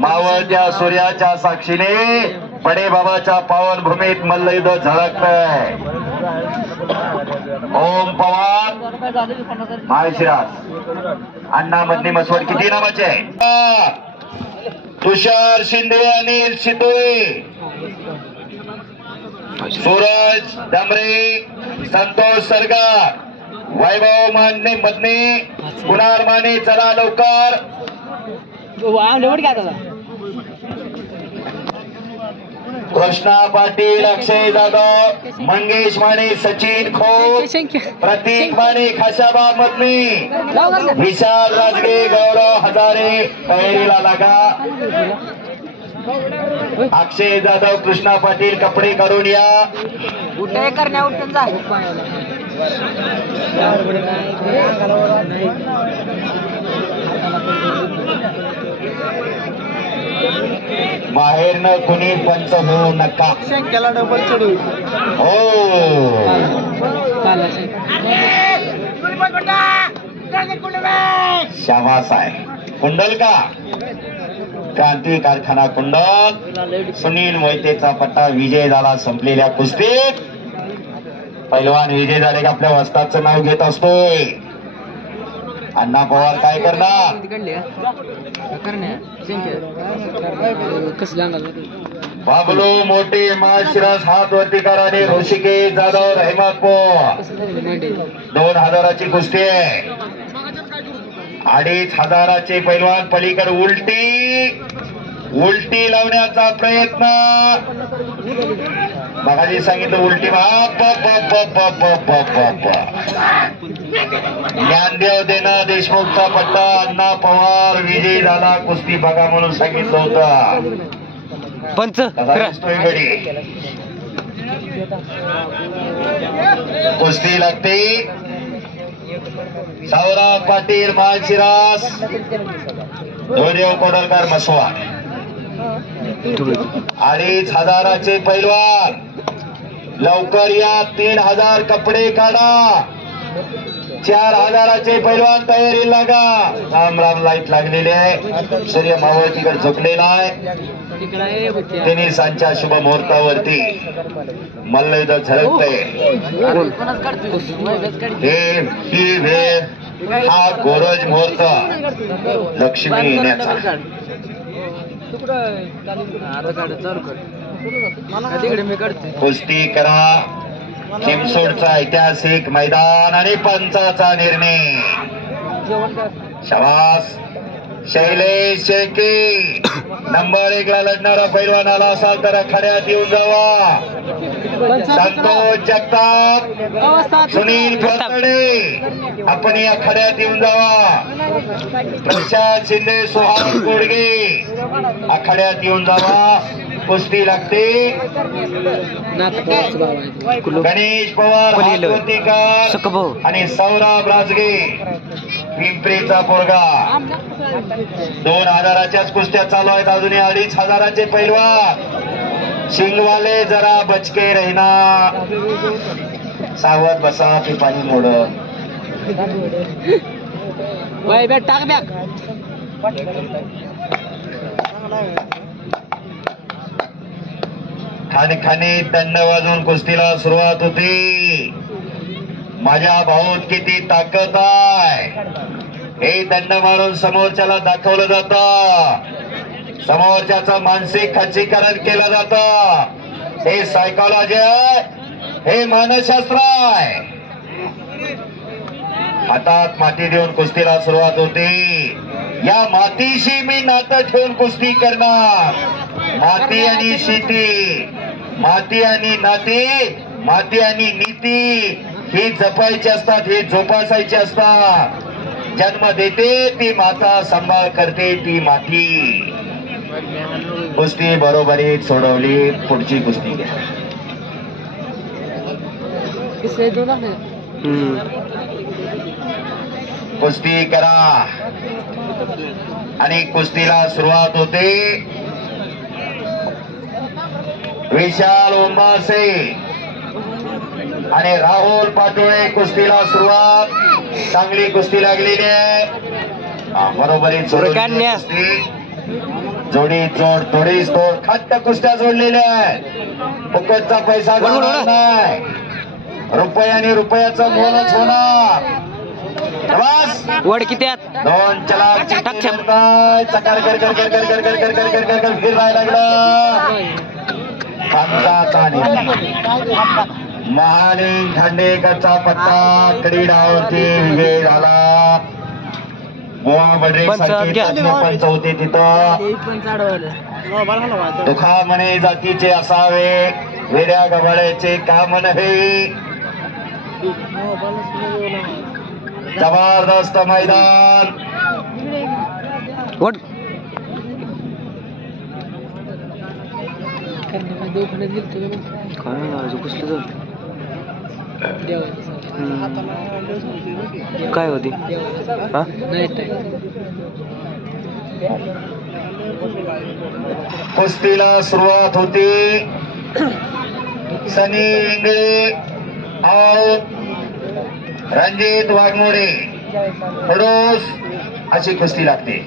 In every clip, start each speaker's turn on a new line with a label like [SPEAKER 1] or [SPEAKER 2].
[SPEAKER 1] मावळत्या सूर्याच्या साक्षीने बडे बाबाच्या पावन भूमीत मल्लयुद्ध झळकतय ओम पवार. माळशिरास अण्णा मधली मसवड किती नावाचे आहे? तुषार शिंदे अनिल शितोळे सूरज डांबरे संतोष सरगार वैभव माने मधने कुणाल माने चला लवकर.
[SPEAKER 2] निवड घ्या
[SPEAKER 1] कृष्णा पाटील अक्षय जाधव मंगेश माने सचिन खोत प्रतीक माने खाशाबा मधने विशाल राजगे गौरव हजारे तयारीला लागा. अक्षय जाधव कृष्णा पाटील कपडे काढून या.
[SPEAKER 2] करण्या उठून जा.
[SPEAKER 1] बाहेरनं कुणी पंच होऊ नका.
[SPEAKER 2] शंक्याला डबल चढू.
[SPEAKER 1] हो. शाबास आहे. कुंडल का? क्रांती कारखाना कुंडल. सुनील मोहितेचा पट्टा विजय झाला संपलेल्या कुस्तीत. पैलवान विजय झाले की आपल्या वस्ताचं नाव घेत असतोय. अण्णा पवार काय करणार? बाबलो मोठे माशिरास हात वरती कराने आणि ऋषिके जाधव रहमतपूर दोन हजाराची कुस्ती आहे. अडीच हजाराचे पैलवान पलीकड उलटी. उलटी लावण्याचा प्रयत्न. मगाशी सांगितलं उलटी. ज्ञानदेव देना देशमुखचा पट्टा अण्णा पवार विजयी झाला कुस्ती बघा म्हणून सांगितलं होतं.
[SPEAKER 2] पंच
[SPEAKER 1] कुस्ती लागते. सावराव पाटील माळशिरास धोदेव कोडलकर मसवा अडीच हजाराचे पैलवान. लवकर या तीन हजार कपडे काढा. चार हजाराचे पैलवान तयारी लागा. राम राम लाइट लागलेली आहे. सूर्य मावळतीकडे झोपलेला आहे. त्यांनी सांच्या शुभ मुहूर्तावरती मल्लयुद्ध झळकतंय. हे ही वेळ हा गोरज मुहूर्त लक्ष्मी येण्याचा.
[SPEAKER 2] तिकडे मी काढते
[SPEAKER 1] कुस्ती करा. चिमसोडचा ऐतिहासिक मैदान आणि पंचाचा निर्णय. शबास शैलेश शेळके. नंबर एक ला लढणारा पैलवानाला असाल तर खड्यात येऊन जावा. संतोष जगताप सुनील फरतडे आपण या खड्यात येऊन जावा. प्रशांत शिंदे सुहास गोडगे आखाड्यात येऊन जावा. कुस्ती लागते. गणेश पवार. आणि सौरभ राजगे. पिंपरीचा पोरगा. दोन हजाराच्याच कुस्त्या चालू आहेत अजूनही अडीच हजाराचे पैलवान. शिंगवाले जरा बचके रहिना. सावध बसा ते पाणी मोड.
[SPEAKER 2] टाक बॅग.
[SPEAKER 1] खाने खाने दंड वाजवून कुस्तीला सुरुवात होती. माझ्या भाऊत किती ताकद आहे. हे दंड मारून समोरच्याला दाखवलं जात. समोरच्याच मानसिक खच्चीकरण केलं जात. हे सायकोलॉजी आहे. हे मानसशास्त्र आहे. हातात माती देऊन कुस्तीला सुरुवात होती. या मातीशी मी नातं ठेवून कुस्ती करणार. माती आणि शेती. माती आणि नाती. माती आणि नीती. ही जपायची असतात ही जोपासायची असतात. जन्म देते ती माता सांभाळ करते ती माती. कुस्ती बरोबरीत सोडवली पुढची कुस्ती घ्या. कुस्ती करा. आणि कुस्तीला सुरुवात होते. विशाल उंबासे. आणि राहुल पाटोळे कुस्तीला सुरुवात चांगली कुस्ती लागलेली आहे हा. कुस्ती जोडी जोड थोडी तोड खट्ट कुस्त्या जोडलेल्या आहेत फुकटचा पैसा
[SPEAKER 2] बरोबर, बरोबर.
[SPEAKER 1] नाही रुपयाने रुपयाचं मोलच होणार
[SPEAKER 2] वड किती
[SPEAKER 1] दोन चला. चकार कर कर कर कर कर कर कर कर कर कर कर फिरायला लागलं पंचाचा महालिंग खांडेकरचा पत्ता क्रीडावरती विजय झाला. गोवा बडरे
[SPEAKER 2] पंच
[SPEAKER 1] होते तिथं दुखा म्हणे जातीचे असावे वेड्या गबाळ्याचे काम नव्हे जबरदस्त मैदान.
[SPEAKER 2] काय कुसलं काय होती? हा?
[SPEAKER 1] कुस्तीला सुरुवात होती. सनी इंगळे आऊट रणजित वाघमोडे फडोस अशी कुस्ती लागते.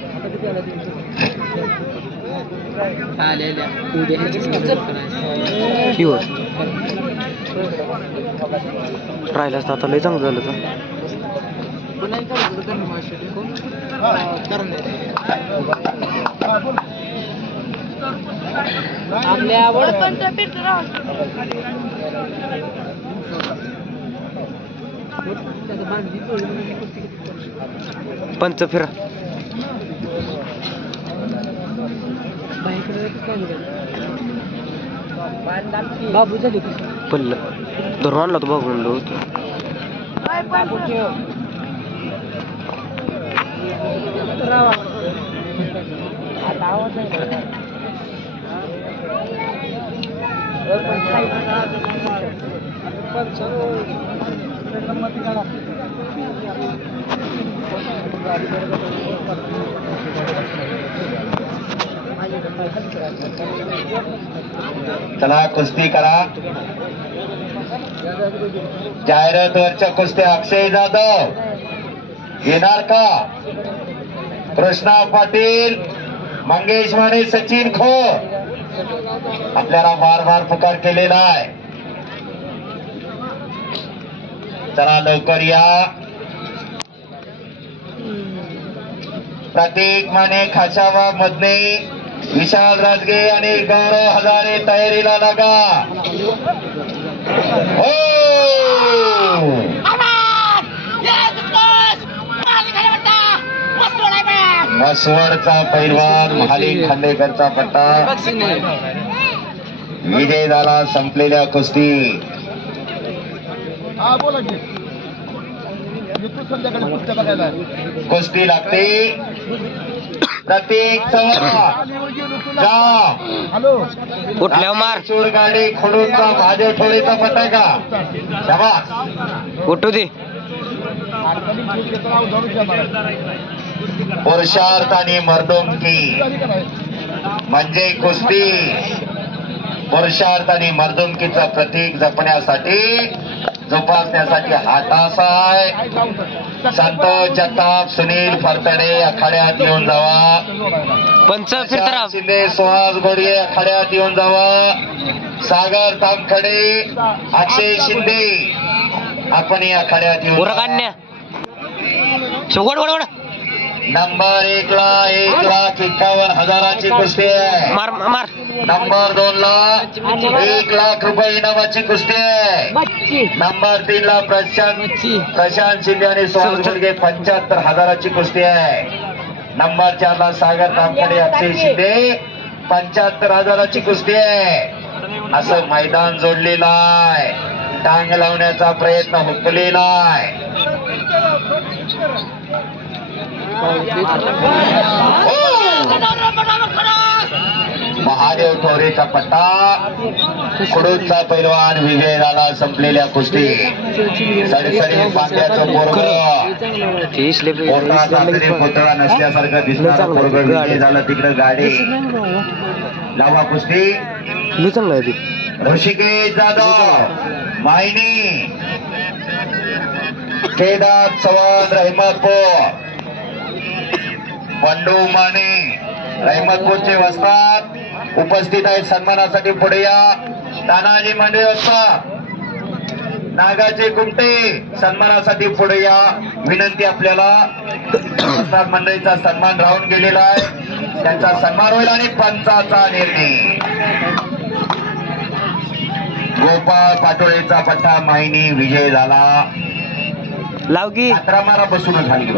[SPEAKER 2] ही होय. राहिलं असतं आता लय चांगलं झालं तर. पंच फिरा. बाबू झाली पल्ल धरून आणला तो बाबू म्हणलो
[SPEAKER 1] चला कुस्ती करा. जाहिरातवरच्या कुस्त्या अक्षय जाधव. येणार का? कृष्णा पाटील मंगेश माने सचिन खो. आपल्याला बार बार पुकार केलेला आहे. चला लवकर या. प्रतीक माने खाशावा मधने. विशाल राजगे आणि गौरव हजारे तयारीला लागा. हो! मसवडचा पैलवान महालिंग खांडेकरचा पट्टा. विजय झाला संपलेल्या कुस्ती. कुस्ती लागते. गाडी चव्हाण
[SPEAKER 2] कुठल्या मार.
[SPEAKER 1] चोरगाडी खोडूनचा भाजप आहे पताका. शबा
[SPEAKER 2] कुठू दे.
[SPEAKER 1] पुरुषार्थ आणि मर्दुमकी म्हणजे कुस्ती. पुरुषार्थ आणि मर्दुमकीचं प्रतीक जपण्यासाठी जोपासण्यासाठी हा तास आहे? संतोष जगताप सुनील फरतडे आखाड्यात येऊन जावा.
[SPEAKER 2] पंच
[SPEAKER 1] शिंदे सुहास गोडगे आखाड्यात येऊन जावा. सागर तामखडे अक्षय शिंदे. आपण या आखाड्यात येऊन
[SPEAKER 2] उरक
[SPEAKER 1] नंबर एक ला एक लाख एकावन्न हजाराची कुस्ती आहे.
[SPEAKER 2] मार मार.
[SPEAKER 1] नंबर दोन ला एक लाख रुपये इनामाची कुस्ती आहे. नंबर तीन ला प्रशांत प्रशांत शिंदे आणि सुहास गोडगे पंच्याहत्तर हजाराची कुस्ती आहे. नंबर चार ला सागर तामखडे अक्षय शिंदे पंच्याहत्तर हजाराची कुस्ती आहे. असं मैदान जोडलेलं आहे. टांग लावण्याचा प्रयत्न हुकलेला आहे. महादेव थोरेचा पट्टा खुडूचा पैलवान विजय राणा संपलेल्या कुस्ती. सडसडी पांड्याचं पोरग
[SPEAKER 2] ते स्लेप
[SPEAKER 1] मोठा पुतळा नसल्यासारखं दिसणारा पोरग विजय झाला तिकडे गाडी. लावा कुस्ती.
[SPEAKER 2] लय चांगलं आहे
[SPEAKER 1] ऋषिकेश जाधव मायनी केदार चव्हाण रहमतपूर बंडू माने रहमतपूरचे वस्तात उपस्थित आहेत सन्मानासाठी पुढे या. तानाजी मांडवे असता नागाचे कुमटे सन्मानासाठी पुढे या. विनंती आपल्याला. वस्ताद मंडळीचा सन्मान राहून गेलेला आहे. त्यांचा सन्मान होईल आणि पंचाचा निर्णय. गोपाळ पाटोळेचा पट्टा माहिनी विजय झाला.
[SPEAKER 2] लाव की
[SPEAKER 1] अकरा मारा बसूनच झाली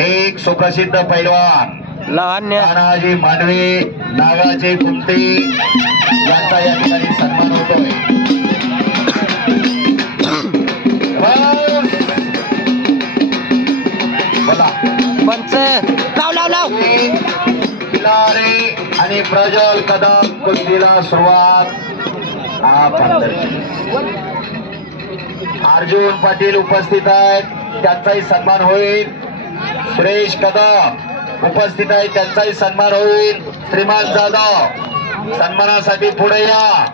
[SPEAKER 1] एक सुप्रसिद्ध पैलवान
[SPEAKER 2] लाव अन्य
[SPEAKER 1] तानाजी मांडवे नागाचे कुमटे यांचा या ठिकाणी सन्मान होतोय. बस. बोला.
[SPEAKER 2] पंच लाव लाव लाव.
[SPEAKER 1] किल्लारे आणि प्रज्वल कदम कुस्तीला सुरुवात. अर्जुन पाटील उपस्थित आहेत. त्यांचाही सन्मान होईल. सुरेश कदम उपस्थित आहेत त्यांचाही सन्मान होईल. श्रीमान जाधव सन्मानासाठी पुढे या.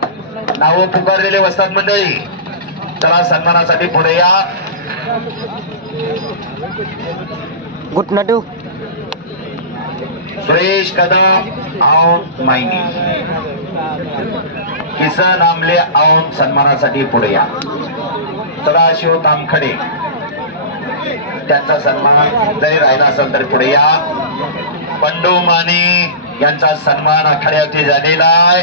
[SPEAKER 1] नाव पुकारलेले वस्तात मंडळी चला सन्मानासाठी पुढे या.
[SPEAKER 2] घुटना ठेव
[SPEAKER 1] सुरेश कदम औन मायनी. किसन आमले औन सन्मानासाठी पुढे या. सदाशिव तामखडे त्यांचा सन्मान जरी राहिला असेल तर पुढे या. बंडू माने यांचा सन्मान आखाड्यावरती झालेला आहे.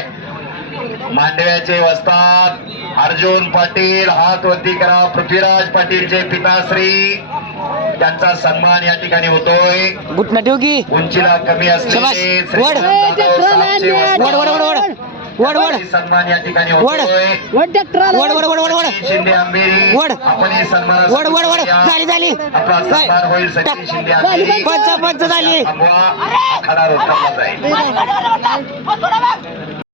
[SPEAKER 1] मांडव्याचे वस्तात अर्जुन पाटील हात वरती करा. पृथ्वीराज पाटीलचे पिताश्री त्यांचा सन्मान या ठिकाणी होतोय. उंचीला कमी असलेले
[SPEAKER 2] शाबास. वड. वड
[SPEAKER 1] सन्मान या ठिकाणी
[SPEAKER 2] वड. वड वड वड वड वड
[SPEAKER 1] सचिन शिंदे आंबेरी
[SPEAKER 2] वड.
[SPEAKER 1] आपण हे सन्मान
[SPEAKER 2] वड वड वड झाली झाली पंच पंच झाली
[SPEAKER 1] रोखला जाईल